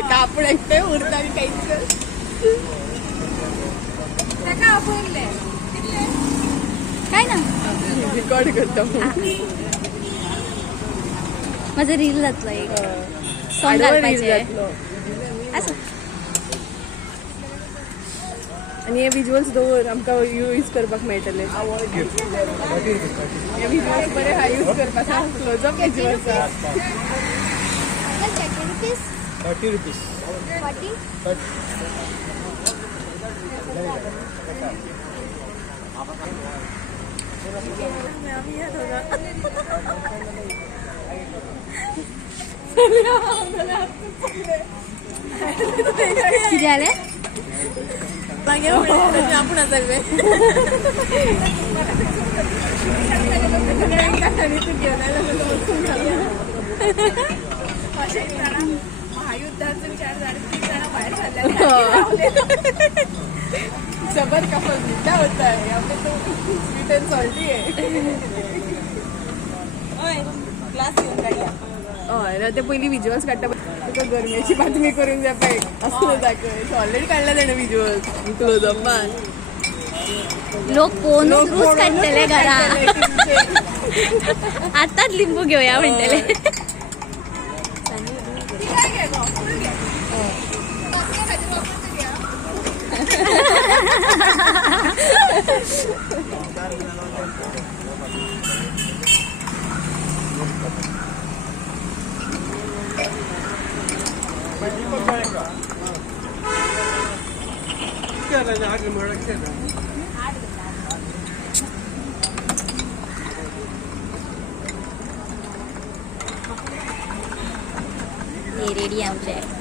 कापड एकटे उरता काहीच काय ना रेकॉर्ड करतो माझं रील जातलं एक सॉंग घालपाचे असं आणि हे विज्युअल्स दवर आमकां यूज करपाक मेळटले हे विज्युअल्स बरे हा यूज करपाक क्लोजअप विज्युअल्स 30 rupees. 30. किती आले आपण महायुद्धाचा विचार झाला बाहेर जबर कपल मिठा होता है यहाँ पे तो स्वीट एंड सॉल्टी है ना ते पहिली विज्युअल्स काढता तुका गरमेची बातमी करून जाय पाय असलं दाखव ऑलरेडी काढला त्याने विज्युअल्स क्लोजअपान लोक फोन रोज काढतले घरा आताच लिंबू घेऊया म्हणतले रेडी आमचे